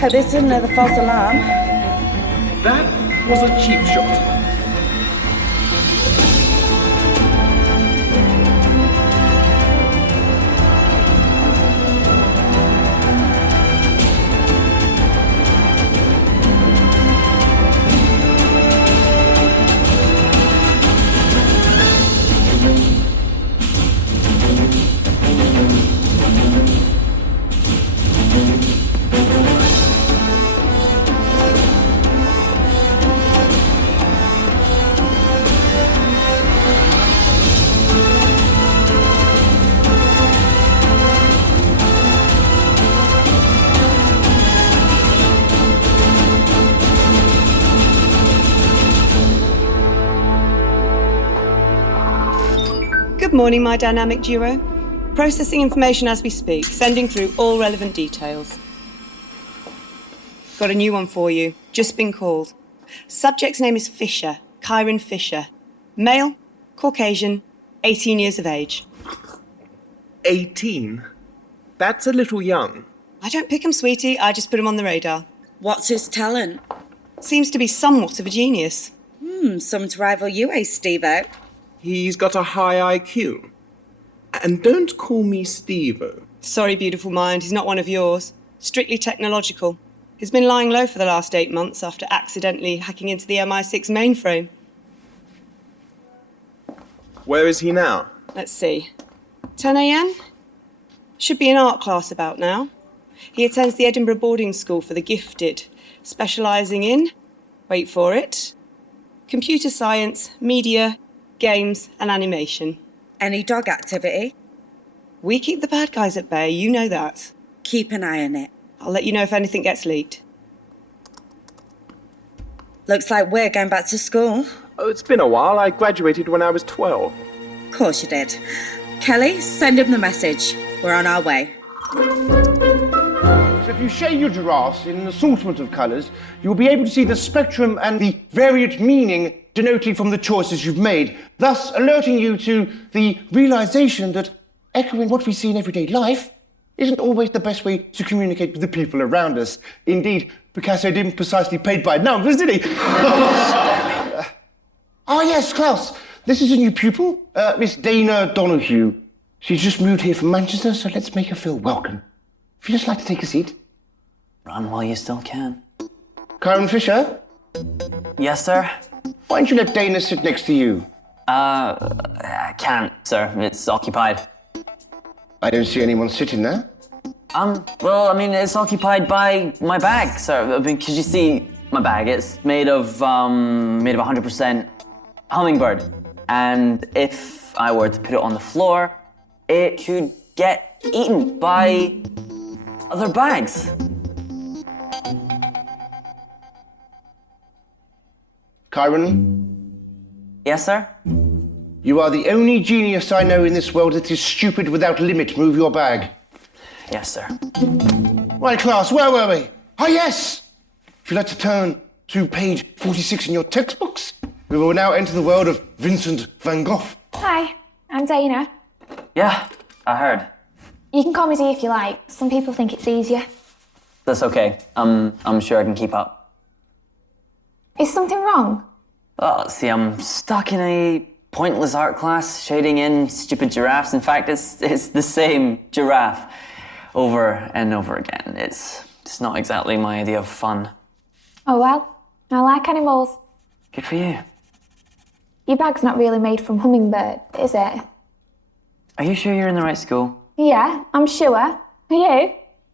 Hope this isn't another false alarm. That was a cheap shot. Good morning, my dynamic duo. Processing information as we speak, sending through all relevant details. Got a new one for you, just been called. Subject's name is Fisher, Kyron Fisher. Male, Caucasian, 18 years of age. 18? That's a little young. I don't pick him, sweetie, I just put him on the radar. What's his talent? Seems to be somewhat of a genius. Some to rival you, Steve-o? He's got a high IQ. And don't call me Steve-o. Sorry, beautiful mind, he's not one of yours. Strictly technological. He's been lying low for the last 8 months after accidentally hacking into the MI6 mainframe. Where is he now? Let's see. 10 a.m? Should be in art class about now. He attends the Edinburgh boarding school for the gifted, specialising in, wait for it, computer science, media, games and animation. Any dog activity? We keep the bad guys at bay, you know that. Keep an eye on it. I'll let you know if anything gets leaked. Looks like we're going back to school. Oh, it's been a while. I graduated when I was 12. Of course you did. Kelly, send him the message. We're on our way. So if you shade your giraffes in an assortment of colours, you'll be able to see the spectrum and the variant meaning denoted from the choices you've made, thus alerting you to the realisation that echoing what we see in everyday life isn't always the best way to communicate with the people around us. Indeed, Picasso didn't precisely paint by numbers, did he? Yes, Klaus. This is a new pupil, Miss Dana Donoghue. She's just moved here from Manchester, so let's make her feel welcome. If you'd just like to take a seat. Run while you still can. Kyron Fisher, Yes, sir? why don't you let Dana sit next to you? I can't, sir. It's occupied. I don't see anyone sitting there. Well, I mean, it's occupied by my bag, sir. I mean, could you see my bag? It's made of 100% hummingbird. And if I were to put it on the floor, it could get eaten by other bags. Kyron, Yes, sir? you are the only genius I know in this world that is stupid without limit. Move your bag. Yes, sir. Right, class, where were we? Ah, yes! If you'd like to turn to page 46 in your textbooks, we will now enter the world of Vincent van Gogh. Hi, I'm Dana. Yeah, I heard. You can call me D if you like. Some people think it's easier. That's okay. I'm sure I can keep up. Is something wrong? Well, see, I'm stuck in a pointless art class, shading in stupid giraffes. In fact, it's the same giraffe over and over again. It's not exactly my idea of fun. Oh well, I like animals. Good for you. Your bag's not really made from hummingbird, is it? Are you sure you're in the right school? Yeah, I'm sure. Are you?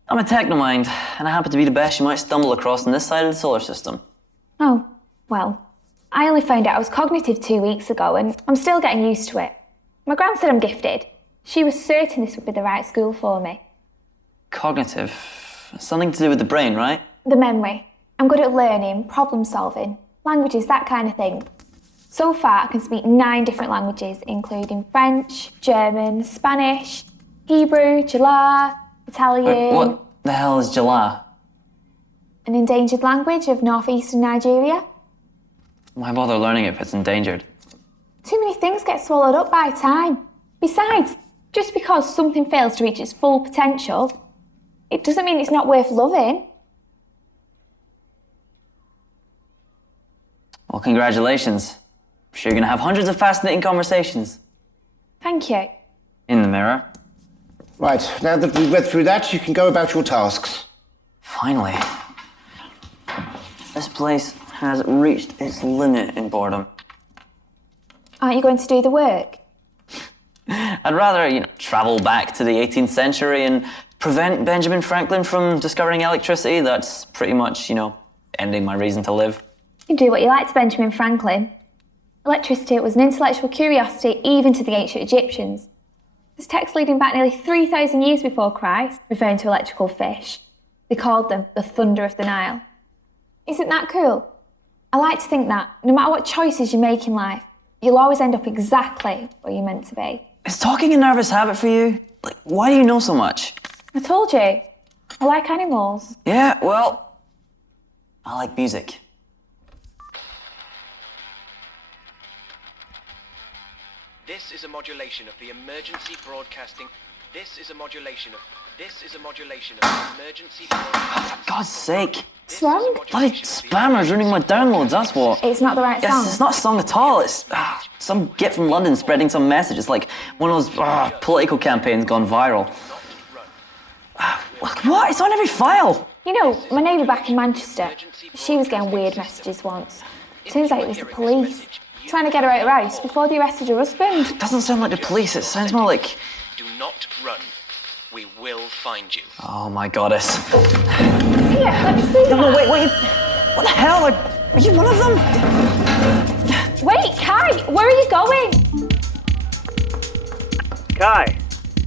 I'm a technomind, and I happen to be the best you might stumble across on this side of the solar system. Oh, well, I only found out I was cognitive 2 weeks ago and I'm still getting used to it. My gran said I'm gifted. She was certain this would be the right school for me. Cognitive? Something to do with the brain, right? The memory. I'm good at learning, problem solving, languages, that kind of thing. So far, I can speak 9 different languages, including French, German, Spanish, Hebrew, Jala, Italian... What the hell is Jala? An endangered language of northeastern Nigeria. Why bother learning it if it's endangered? Too many things get swallowed up by time. Besides, just because something fails to reach its full potential, it doesn't mean it's not worth loving. Well, congratulations. I'm sure you're gonna have hundreds of fascinating conversations. Thank you. In the mirror. Right, now that we've read through that, you can go about your tasks. Finally. This place has reached its limit in boredom. Aren't you going to do the work? I'd rather, travel back to the 18th century and prevent Benjamin Franklin from discovering electricity. That's pretty much, ending my reason to live. You do what you like to Benjamin Franklin. Electricity was an intellectual curiosity even to the ancient Egyptians. There's texts leading back nearly 3,000 years before Christ, referring to electrical fish. They called them the thunder of the Nile. Isn't that cool? I like to think that no matter what choices you make in life, you'll always end up exactly where you're meant to be. Is talking a nervous habit for you? Like, why do you know so much? I told you, I like animals. Yeah, well, I like music. This is a modulation of the emergency broadcasting. This is a modulation of emergency broadcasting. For God's sake. What's wrong? Bloody spammers ruining my downloads, that's what. It's not the right song. Yes, it's not a song at all. It's some git from London spreading some message. It's like one of those political campaigns gone viral. What? It's on every file. You know, my neighbour back in Manchester, she was getting weird messages once. Turns out it was the police, trying to get her out of her house before they arrested her husband. It doesn't sound like the police. It sounds more like... Do not run. We will find you. Oh, my goddess. Here, let me see No, that. wait. What the hell? Are you one of them? Wait, Kai, where are you going? Kai,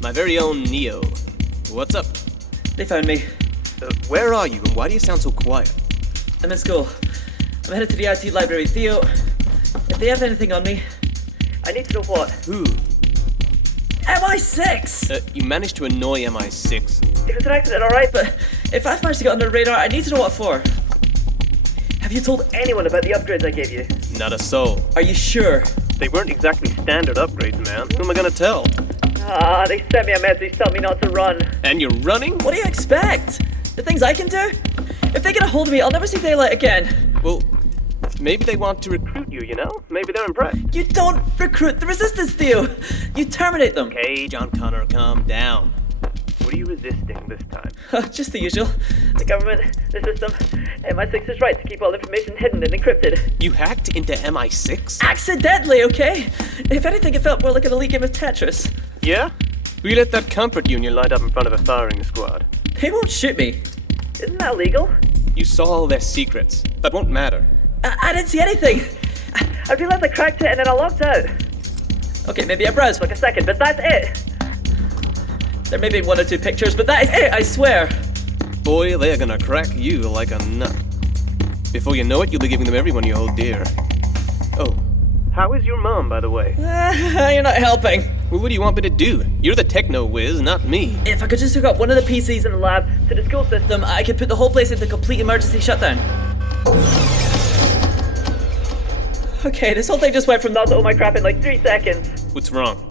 my very own Neo. What's up? They found me. Where are you and why do you sound so quiet? I'm in school. I'm headed to the IT library. Theo, if they have anything on me, I need to know what. Who? MI6! You managed to annoy MI6. It was an accident, alright, but if I've managed to get under the radar, I need to know what for. Have you told anyone about the upgrades I gave you? Not a soul. Are you sure? They weren't exactly standard upgrades, man. Who am I gonna tell? They sent me a message telling me not to run. And you're running? What do you expect? The things I can do? If they get a hold of me, I'll never see daylight again. Well, maybe they want to recruit you, Maybe they're impressed. You don't recruit the resistance, Theo. You terminate them. Okay, John Connor, calm down. What are you resisting this time? Just the usual. The government, the system. MI6 is right to keep all information hidden and encrypted. You hacked into MI6? Accidentally, okay? If anything, it felt more like an elite game of Tetris. Yeah? We let that comfort union lined up in front of a firing squad. They won't shoot me. Isn't that illegal? You saw all their secrets. That won't matter. I didn't see anything. I realized I cracked it and then I logged out. Okay, maybe I browsed for like a second, but that's it. There may be one or two pictures, but that is it, I swear. Boy, they are gonna crack you like a nut. Before you know it, you'll be giving them everyone you hold dear. Oh, how is your mom, by the way? You're not helping. Well, what do you want me to do? You're the techno-whiz, not me. If I could just hook up one of the PCs in the lab to the school system, I could put the whole place into complete emergency shutdown. Okay, this whole thing just went from not to all my crap in like 3 seconds. What's wrong?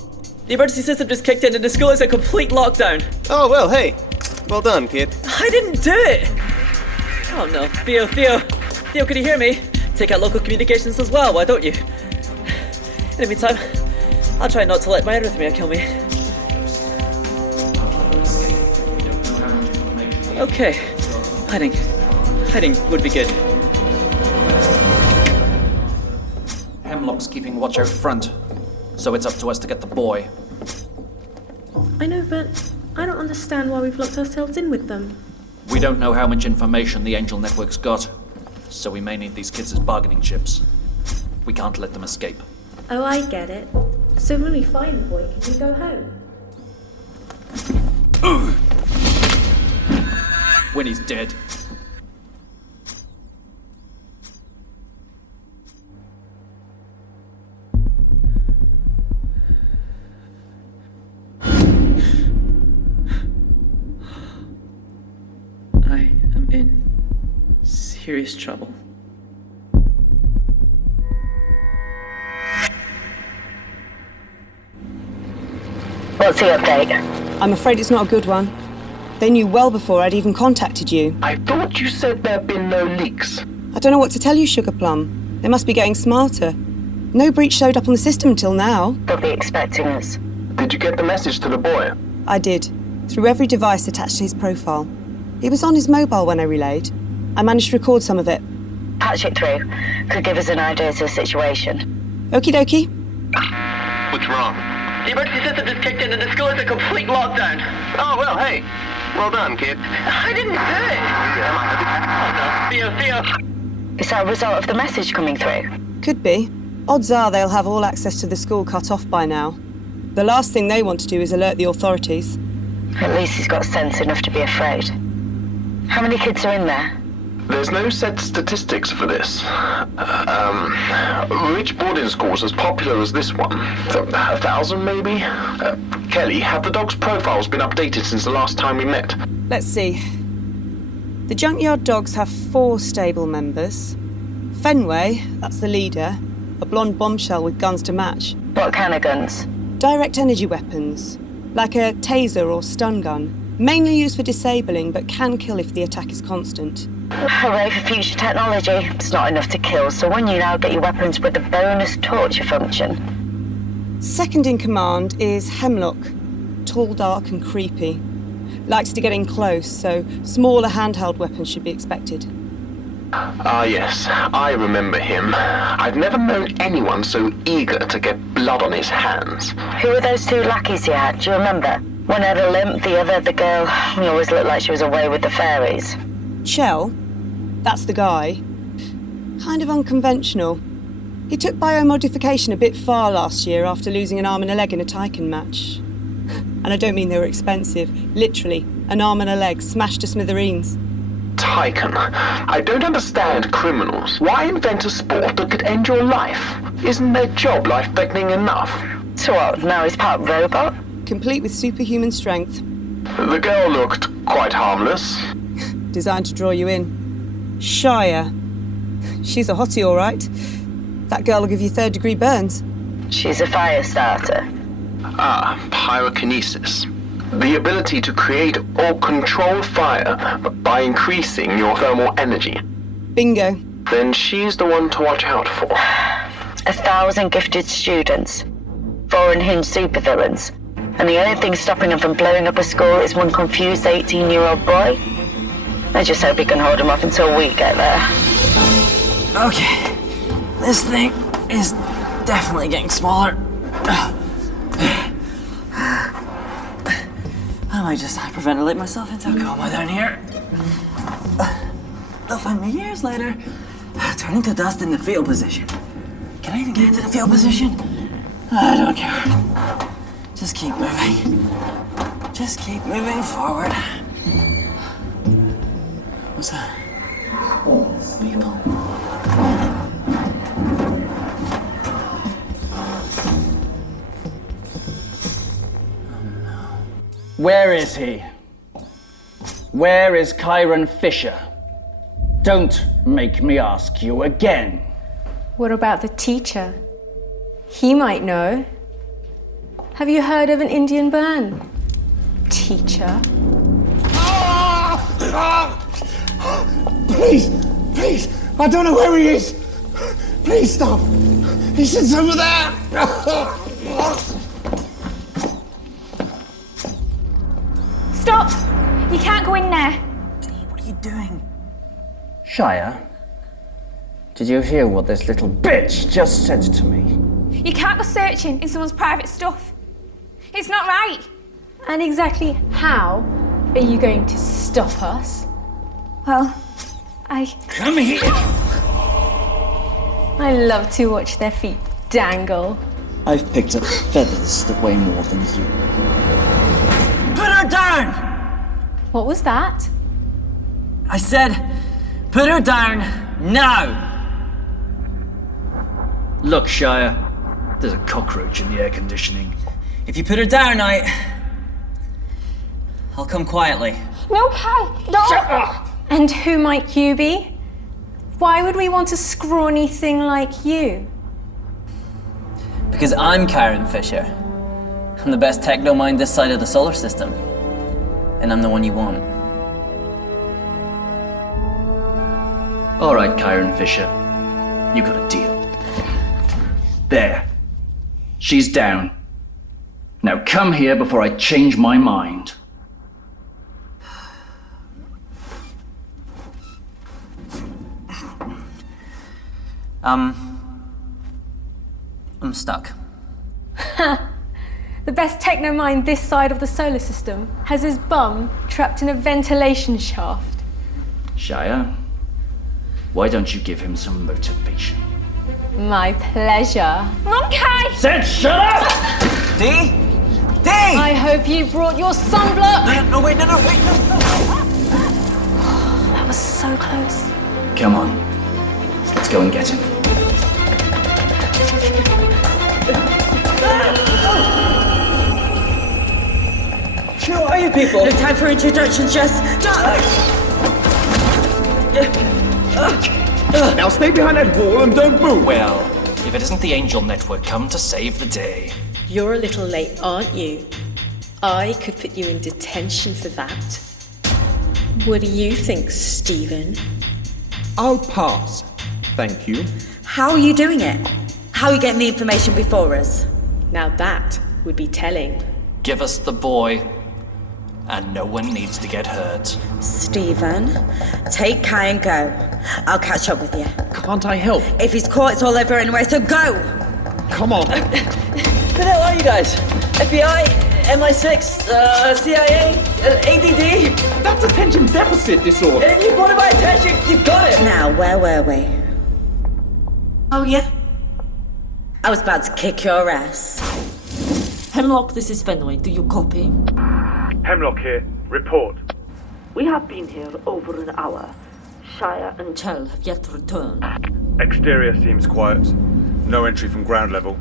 The emergency system just kicked in and the school is a complete lockdown. Oh, well, hey. Well done, kid. I didn't do it! Oh no, Theo, can you hear me? Take out local communications as well, why don't you? In the meantime, I'll try not to let my arrhythmia kill me. Okay, hiding would be good. Hemlock's keeping watch out front, so it's up to us to get the boy. I know, but I don't understand why we've locked ourselves in with them. We don't know how much information the Angel Network's got, so we may need these kids as bargaining chips. We can't let them escape. Oh, I get it. So when we find the boy, can we go home? When he's dead. I am in serious trouble. What's the update? I'm afraid it's not a good one. They knew well before I'd even contacted you. I thought you said there have been no leaks. I don't know what to tell you, Sugar Plum. They must be getting smarter. No breach showed up on the system till now. They'll be expecting us. Did you get the message to the boy? I did, through every device attached to his profile. He was on his mobile when I relayed. I managed to record some of it. Patch it through. Could give us an idea of the situation. Okie dokie. What's wrong? The emergency system just kicked in and the school is a complete lockdown. Oh, well, hey. Well done, kid. I didn't do it. Oh no. Theo. Is that a result of the message coming through? Could be. Odds are they'll have all access to the school cut off by now. The last thing they want to do is alert the authorities. At least he's got sense enough to be afraid. How many kids are in there? There's no set statistics for this. Which boarding school's as popular as this one? 1,000, maybe? Kelly, have the dogs' profiles been updated since the last time we met? Let's see. The Junkyard Dogs have 4 stable members. Fenway, that's the leader, a blonde bombshell with guns to match. What kind of guns? Direct energy weapons, like a taser or stun gun. Mainly used for disabling, but can kill if the attack is constant. Hooray for future technology. It's not enough to kill, so when you now get your weapons with the bonus torture function. Second in command is Hemlock. Tall, dark and creepy. Likes to get in close, so smaller handheld weapons should be expected. Ah, yes, I remember him. I've never known anyone so eager to get blood on his hands. Who were those 2 lackeys you had? Do you remember? One had a limp, the other, the girl, he always looked like she was away with the fairies. Chell, that's the guy. Kind of unconventional. He took biomodification a bit far last year after losing an arm and a leg in a Taiken match. And I don't mean they were expensive. Literally, an arm and a leg smashed to smithereens. Taiken. I don't understand criminals. Why invent a sport that could end your life? Isn't their job life-threatening enough? So what, now he's part robot? Complete with superhuman strength. The girl looked quite harmless. Designed to draw you in. Shire. She's a hottie, all right. That girl will give you 3rd-degree burns. She's a fire starter. Ah, pyrokinesis. The ability to create or control fire by increasing your thermal energy. Bingo. Then she's the one to watch out for. 1,000 gifted students. 4 unhinged supervillains. And the only thing stopping them from blowing up a school is one confused 18-year-old boy. I just hope he can hold him off until we get there. Okay. This thing is definitely getting smaller. I might just hyperventilate myself into a coma down here. They'll find me years later, turning to dust in the fetal position. Can I even get into the fetal position? I don't care. Just keep moving. Just keep moving forward. What's that? People. Where is he? Where is Kyron Fisher? Don't make me ask you again. What about the teacher? He might know. Have you heard of an Indian burn? Teacher? Please, please, I don't know where he is. Please stop. He sits over there. Stop! You can't go in there. What are you doing? Shire, did you hear what this little bitch just said to me? You can't go searching in someone's private stuff. It's not right. And exactly how are you going to stop us? Well, Come here! I love to watch their feet dangle. I've picked up feathers that weigh more than you. Put her down! What was that? I said, put her down now! Look, Shire, there's a cockroach in the air conditioning. If you put her down, I'll come quietly. no, Kai, no! Shut up! And who might you be? Why would we want a scrawny thing like you? Because I'm Karen Fisher. I'm the best techno mind this side of the solar system. And I'm the one you want. All right, Kyron Fisher. You got a deal. There. She's down. Now come here before I change my mind. I'm stuck. The best techno mind this side of the solar system has his bum trapped in a ventilation shaft. Shia, why don't you give him some motivation? My pleasure. Monkey! Said shut up! Dee? Dee! I hope you brought your sunblock! No, wait, no. That was so close. Come on. Let's go and get him. Who are you people? No time for introductions, just... Now stay behind that wall and don't move. Well, if it isn't the Angel Network come to save the day. You're a little late, aren't you? I could put you in detention for that. What do you think, Stephen? I'll pass. Thank you. How are you doing it? How are you getting the information before us? Now that would be telling. Give us the boy, and no one needs to get hurt. Stephen, take Kai and go. I'll catch up with you. Can't I help? If he's caught, it's all over anyway, so go! Come on. Who the hell are you guys? FBI? MI6? CIA? ADD? That's attention deficit disorder. If you wanted my attention, you got it! Now, where were we? Oh, yeah? I was about to kick your ass. Hemlock, this is Fenway. Do you copy? Hemlock here. Report. We have been here over an hour. Shire and Chell have yet to return. Exterior seems quiet. No entry from ground level.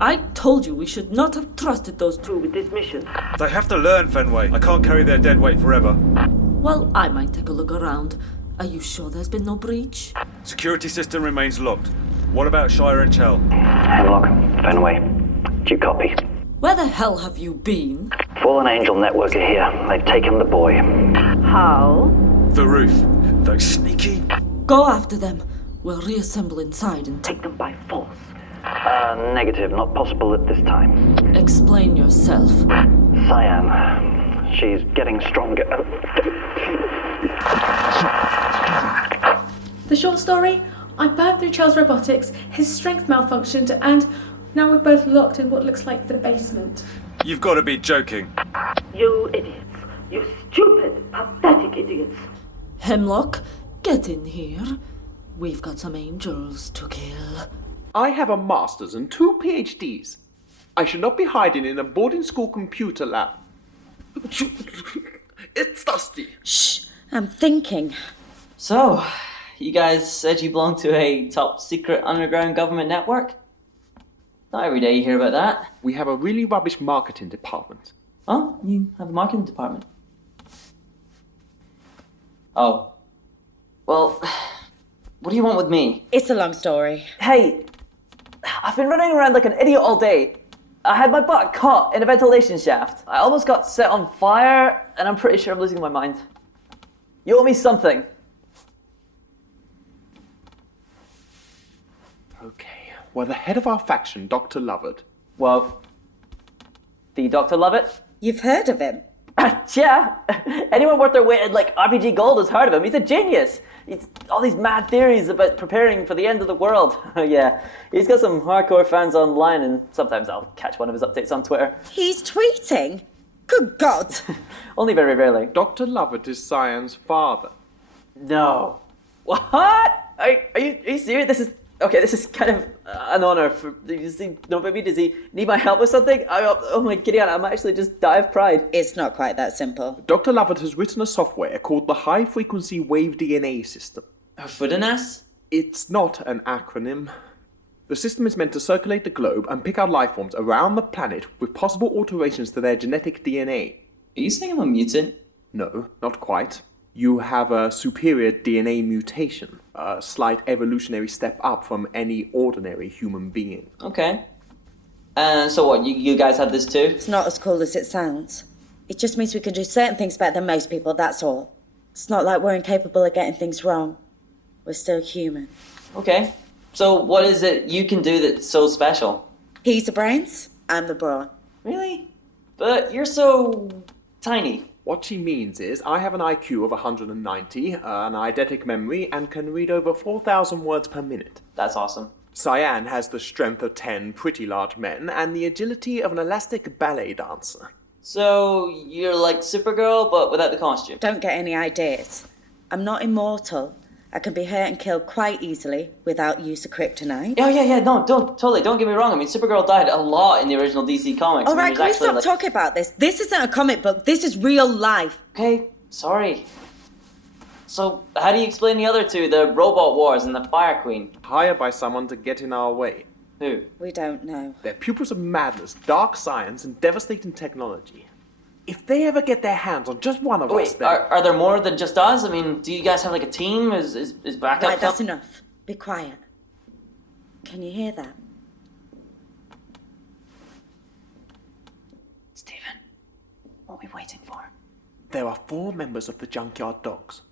I told you we should not have trusted those two with this mission. They have to learn, Fenway. I can't carry their dead weight forever. Well, I might take a look around. Are you sure there's been no breach? Security system remains locked. What about Shire and Chell? Hemlock, Fenway. Do you copy? Where the hell have you been? Fallen Angel Network are here. They've taken the boy. How? The roof. Those sneaky... Go after them. We'll reassemble inside and take them by force. Negative. Not possible at this time. Explain yourself. Cyan. She's getting stronger. The short story? I burnt through Charles' robotics, his strength malfunctioned, and now we're both locked in what looks like the basement. You've got to be joking. You idiots. You stupid, pathetic idiots. Hemlock, get in here. We've got some angels to kill. I have a master's and 2 PhDs. I should not be hiding in a boarding school computer lab. It's dusty. Shh, I'm thinking. So, you guys said you belong to a top secret underground government network? Not every day you hear about that. We have a really rubbish marketing department. Oh, you have a marketing department. Oh. Well, what do you want with me? It's a long story. Hey, I've been running around like an idiot all day. I had my butt caught in a ventilation shaft. I almost got set on fire, and I'm pretty sure I'm losing my mind. You owe me something. Okay, well, the head of our faction, Dr. Lovett. Well, the Dr. Lovett? You've heard of him? Yeah. Anyone worth their weight in like RPG gold has heard of him. He's a genius. He's all these mad theories about preparing for the end of the world. Yeah, he's got some hardcore fans online, and sometimes I'll catch one of his updates on Twitter. He's tweeting? Good God. Only very rarely. Dr. Lovett is Cyan's father. No. What? Are you serious? This is kind of an honor. Does he know about me? Does he need my help with something? Oh my kitty, I might actually just die of pride. It's not quite that simple. Dr. Lovett has written a software called the High Frequency Wave DNA System. Fudanas? It's not an acronym. The system is meant to circulate the globe and pick out life forms around the planet with possible alterations to their genetic DNA. Are you saying I'm a mutant? No, not quite. You have a superior DNA mutation, a slight evolutionary step up from any ordinary human being. Okay. And so what, you guys have this too? It's not as cool as it sounds. It just means we can do certain things better than most people, that's all. It's not like we're incapable of getting things wrong. We're still human. Okay. So what is it you can do that's so special? He's the brains, I'm the brawn. Really? But you're so tiny. What she means is, I have an IQ of 190, an eidetic memory, and can read over 4,000 words per minute. That's awesome. Cyan has the strength of 10 pretty large men, and the agility of an elastic ballet dancer. So you're like Supergirl, but without the costume? Don't get any ideas. I'm not immortal. I can be hurt and killed quite easily without use of kryptonite. No, don't get me wrong. I mean, Supergirl died a lot in the original DC comics. All right, can we stop talking about this? This isn't a comic book. This is real life. Okay, sorry. So, how do you explain the other two, the Robot Wars and the Fire Queen? Hired by someone to get in our way. Who? We don't know. They're pupils of madness, dark science, and devastating technology. If they ever get their hands on just one of us, then... Are there more than just us? I mean, do you guys have like a team? Is backup? Right, that's enough. Be quiet. Can you hear that? Stephen, what are we waiting for? There are 4 members of the Junkyard Dogs.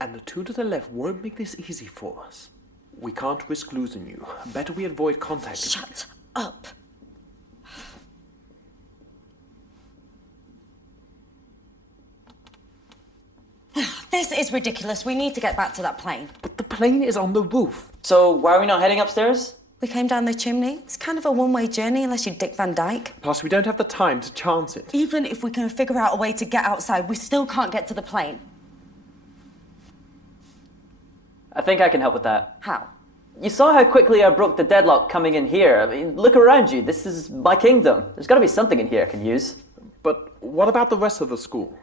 And the 2 to the left won't make this easy for us. We can't risk losing you. Better we avoid contact. Shut up. This is ridiculous. We need to get back to that plane. But the plane is on the roof. So why are we not heading upstairs? We came down the chimney. It's kind of a one-way journey unless you're Dick Van Dyke. Plus, we don't have the time to chance it. Even if we can figure out a way to get outside, we still can't get to the plane. I think I can help with that. How? You saw how quickly I broke the deadlock coming in here. I mean, look around you. This is my kingdom. There's got to be something in here I can use. But what about the rest of the school?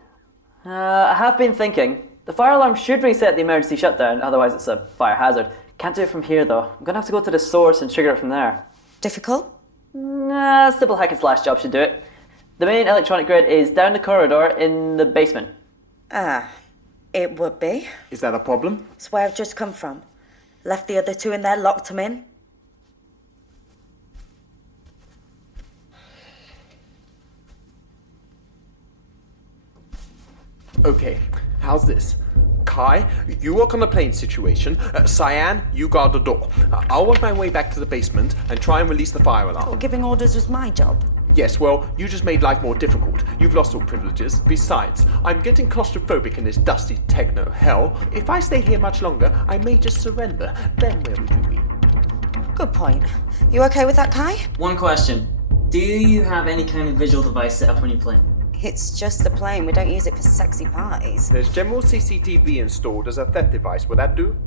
I have been thinking. The fire alarm should reset the emergency shutdown, otherwise it's a fire hazard. Can't do it from here, though. I'm going to have to go to the source and trigger it from there. Difficult? Nah, simple hack and slash job should do it. The main electronic grid is down the corridor in the basement. It would be. Is that a problem? It's where I've just come from. Left the other 2 in there, locked them in. Okay, how's this? Kai, you work on the plane situation. Cyan, you guard the door. I'll work my way back to the basement and try and release the fire alarm. Well, giving orders was my job. Yes, well, you just made life more difficult. You've lost all privileges. Besides, I'm getting claustrophobic in this dusty techno hell. If I stay here much longer, I may just surrender. Then where would you be? Good point. You okay with that, Kai? One question. Do you have any kind of visual device set up when you play? It's just a plane. We don't use it for sexy parties. There's general CCTV installed as a theft device. Would that do?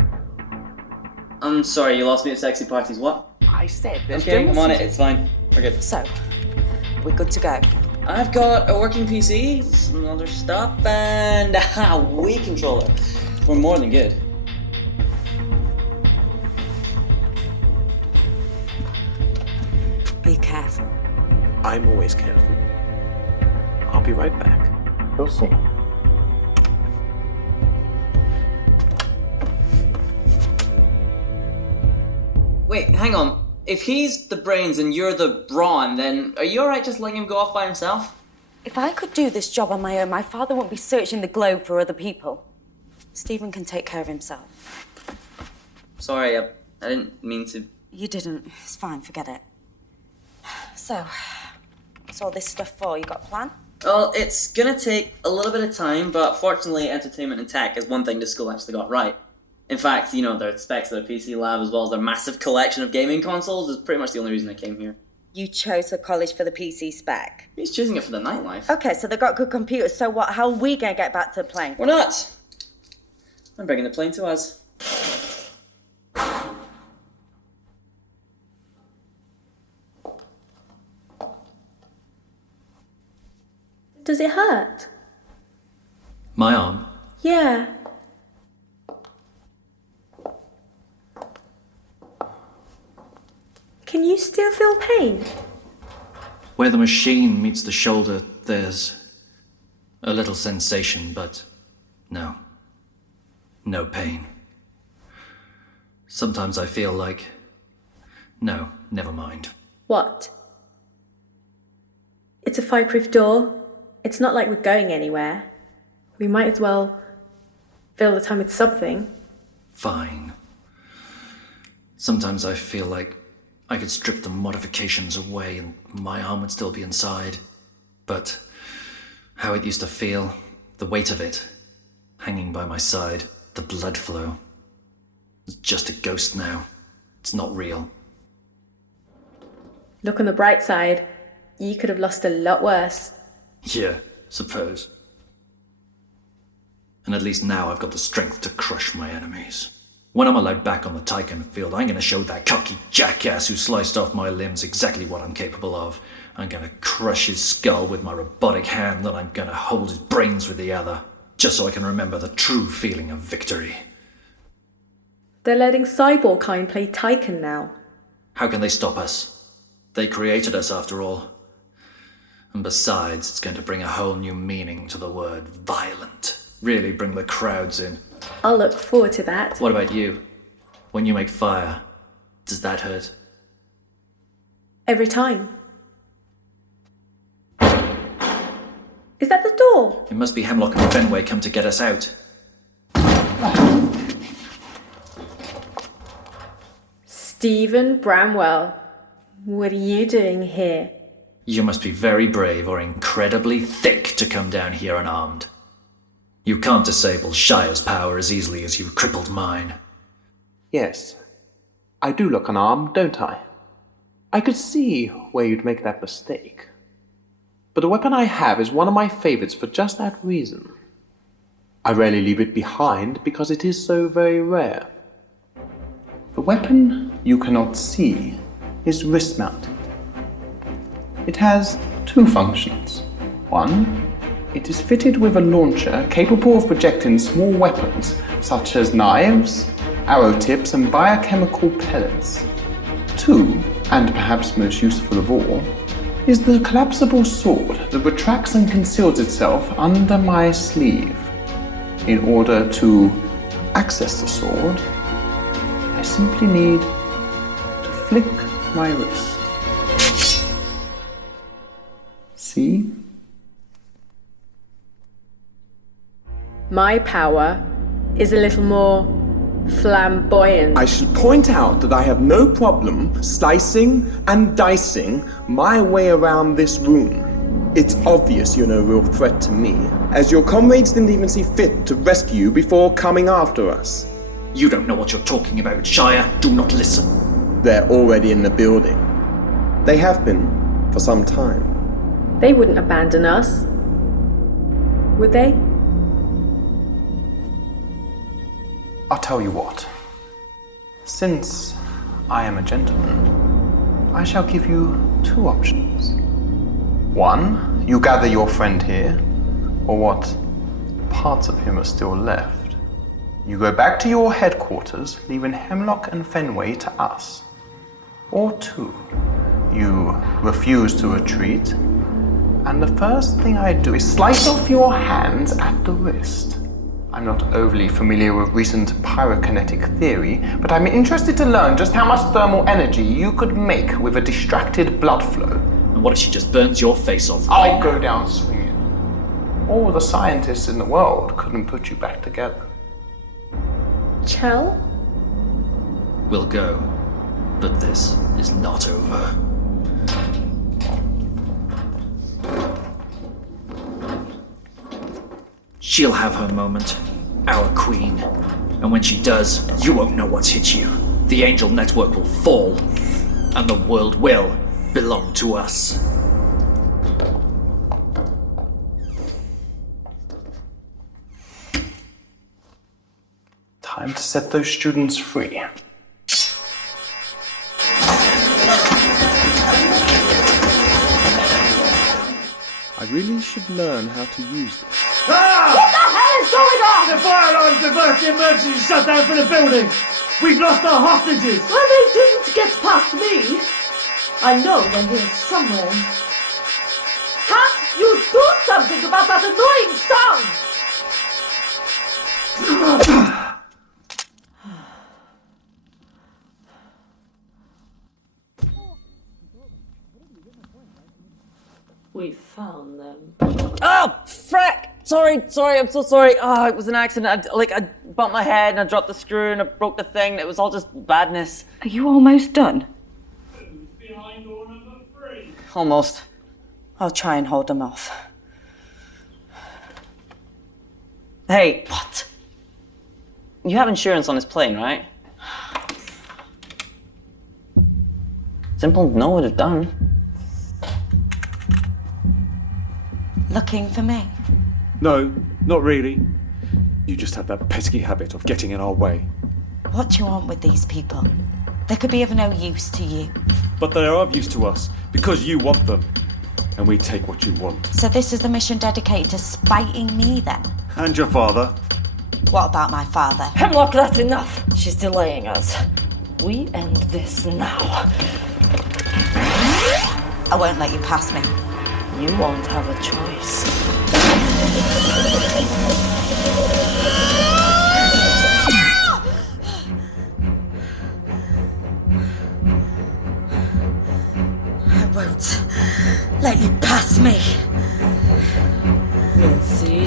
I'm sorry, you lost me at sexy parties. What? I said there's Okay, general I'm on it. It's fine. We're good. So, we're good to go. I've got a working PC, some other stuff, and a Wii controller. We're more than good. Be careful. I'm always careful. I'll be right back. You'll see. Wait, hang on. If he's the brains and you're the brawn, then are you alright just letting him go off by himself? If I could do this job on my own, my father wouldn't be searching the globe for other people. Stephen can take care of himself. Sorry, I didn't mean to. You didn't. It's fine, forget it. So, what's all this stuff for? You got a plan? Well, it's gonna take a little bit of time, but fortunately entertainment and tech is one thing the school actually got right. In fact, you know, their specs of their PC lab as well as their massive collection of gaming consoles is pretty much the only reason I came here. You chose the college for the PC spec. He's choosing it for the nightlife. Okay, so they got good computers, so what? How are we gonna get back to the plane? We're not! I'm bringing the plane to us. Does it hurt? My arm? Yeah. Can you still feel pain? Where the machine meets the shoulder, there's a little sensation, but no. No pain. Sometimes I feel like... No, never mind. What? It's a fireproof door. It's not like we're going anywhere. We might as well fill the time with something. Fine. Sometimes I feel like I could strip the modifications away and my arm would still be inside. But how it used to feel, the weight of it, hanging by my side, the blood flow. It's just a ghost now. It's not real. Look on the bright side. You could have lost a lot worse. Yeah, suppose. And at least now I've got the strength to crush my enemies. When I'm allowed back on the Tycoon field, I'm gonna show that cocky jackass who sliced off my limbs exactly what I'm capable of. I'm gonna crush his skull with my robotic hand, and I'm gonna hold his brains with the other, just so I can remember the true feeling of victory. They're letting cyborg kind play Tycoon now. How can they stop us? They created us after all. And besides, it's going to bring a whole new meaning to the word violent. Really bring the crowds in. I'll look forward to that. What about you? When you make fire, does that hurt? Every time. Is that the door? It must be Hemlock and Fenway come to get us out. Stephen Bramwell, what are you doing here? You must be very brave or incredibly thick to come down here unarmed. You can't disable Shire's power as easily as you've crippled mine. Yes. I do look unarmed, don't I? I could see where you'd make that mistake. But the weapon I have is one of my favorites for just that reason. I rarely leave it behind because it is so very rare. The weapon you cannot see is wrist-mounted. It has two functions. One, it is fitted with a launcher capable of projecting small weapons such as knives, arrow tips, and biochemical pellets. Two, and perhaps most useful of all, is the collapsible sword that retracts and conceals itself under my sleeve. In order to access the sword, I simply need to flick my wrist. See? My power is a little more flamboyant. I should point out that I have no problem slicing and dicing my way around this room. It's obvious you're no real threat to me, as your comrades didn't even see fit to rescue you before coming after us. You don't know what you're talking about, Shire. Do not listen. They're already in the building. They have been for some time. They wouldn't abandon us, would they? I'll tell you what. Since I am a gentleman, I shall give you two options. One, you gather your friend here, or what parts of him are still left. You go back to your headquarters, leaving Hemlock and Fenway to us. Or two, you refuse to retreat, and the first thing I do is slice off your hands at the wrist. I'm not overly familiar with recent pyrokinetic theory, but I'm interested to learn just how much thermal energy you could make with a distracted blood flow. And what if she just burns your face off? I'll go down swinging. All the scientists in the world couldn't put you back together. Chell? We'll go, but this is not over. She'll have her moment, our queen. And when she does, you won't know what's hit you. The Angel Network will fall, and the world will belong to us. Time to set those students free. I really should learn how to use this. Ah! What the hell is going on? The fire alarm's reversed the emergency shutdown for the building. We've lost our hostages. Well, they didn't get past me. I know they're here somewhere. Can't you do something about that annoying sound? We found them. Oh, frack! Sorry, I'm so sorry. Oh, it was an accident. I bumped my head and I dropped the screw and I broke the thing. It was all just badness. Are you almost done? Almost. I'll try and hold them off. Hey. What? You have insurance on this plane, right? Simple no would have done. Looking for me? No, not really. You just have that pesky habit of getting in our way. What do you want with these people? They could be of no use to you. But they are of use to us, because you want them. And we take what you want. So this is the mission dedicated to spiting me then? And your father. What about my father? Hemlock, that's enough. She's delaying us. We end this now. I won't let you pass me. You won't have a choice. I won't let you pass me. We'll see.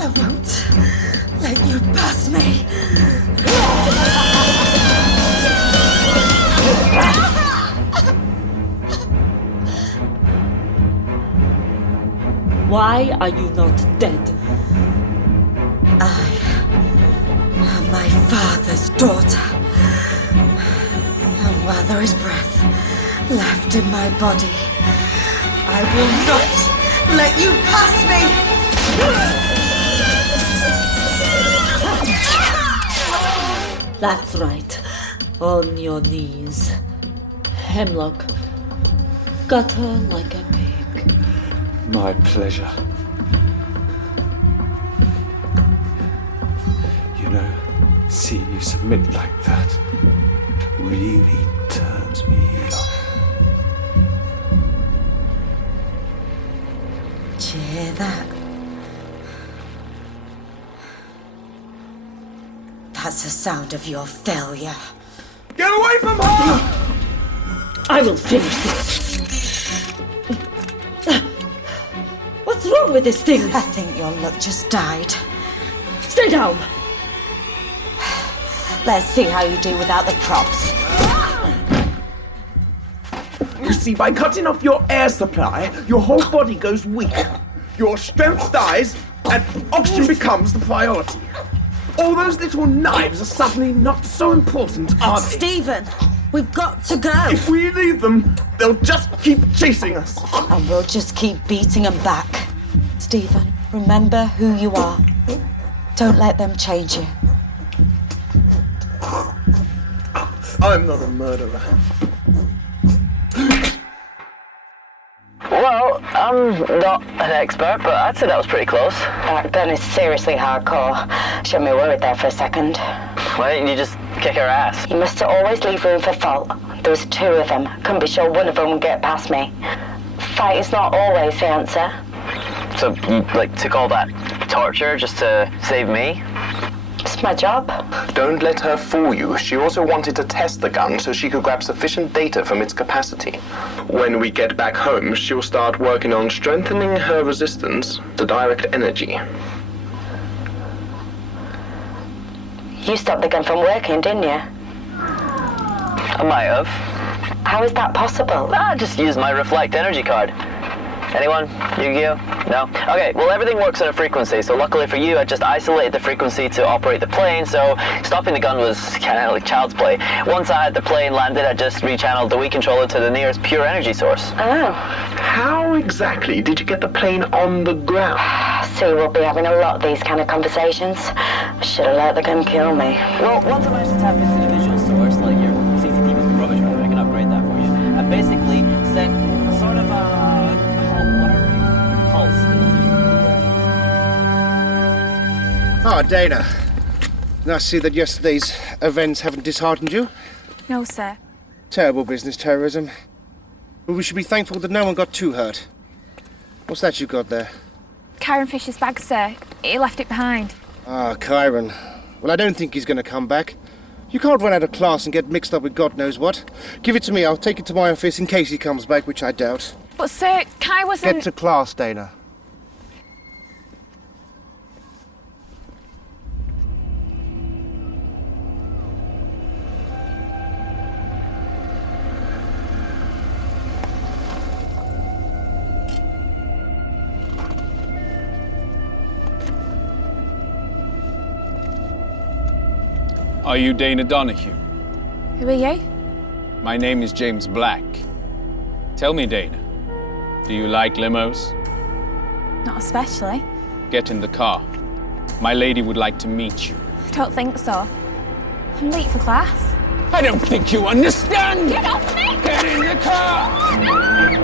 I won't let you pass me. Why are you not dead? I am my father's daughter. And while there is breath left in my body, I will not let you pass me! That's right. On your knees. Hemlock. Gut her like a pig. My pleasure. You know, seeing you submit like that really turns me on. Did you hear that? That's the sound of your failure. Get away from her! I will finish this. What's wrong with this thing? I think your luck just died. Stay down. Let's see how you do without the props. You see, by cutting off your air supply, your whole body goes weak. Your strength dies, and oxygen becomes the priority. All those little knives are suddenly not so important, are they? Stephen, we've got to go. If we leave them, they'll just keep chasing us. And we'll just keep beating them back. Stephen, remember who you are. Don't let them change you. I'm not a murderer. Well, I'm not an expert, but I'd say that was pretty close. That gun is seriously hardcore. Showed me worried there for a second. Why didn't you just kick her ass? You must always leave room for fault. There was two of them. Couldn't be sure one of them would get past me. Fight is not always the answer. So you, took all that torture just to save me? It's my job. Don't let her fool you. She also wanted to test the gun so she could grab sufficient data from its capacity. When we get back home, she'll start working on strengthening her resistance to direct energy. You stopped the gun from working, didn't you? I might have. How is that possible? I just used my reflect energy card. Anyone? Yu-Gi-Oh? No? Okay, well everything works on a frequency, so luckily for you I just isolated the frequency to operate the plane, so stopping the gun was kind of like child's play. Once I had the plane landed, I just rechanneled the Wii controller to the nearest pure energy source. Oh. How exactly did you get the plane on the ground? See, we'll be having a lot of these kind of conversations. I should have let the gun kill me. Well, once I managed to tap into the visual source, like your CCTV was rubbish, but I can upgrade that for you. I basically sent sort of a pulse into... Ah, Dana. I see that yesterday's events haven't disheartened you. No, sir. Terrible business, terrorism. But we should be thankful that no one got too hurt. What's that you got there? Karen Fisher's bag, sir. He left it behind. Ah, Kyron. Well, I don't think he's going to come back. You can't run out of class and get mixed up with God knows what. Give it to me, I'll take it to my office in case he comes back, which I doubt. But sir, Kai wasn't... Get to class, Dana. Are you Dana Donahue? Who are you? My name is James Black. Tell me, Dana, do you like limos? Not especially. Get in the car. My lady would like to meet you. I don't think so. I'm late for class. I don't think you understand! Get off me! Get in the car!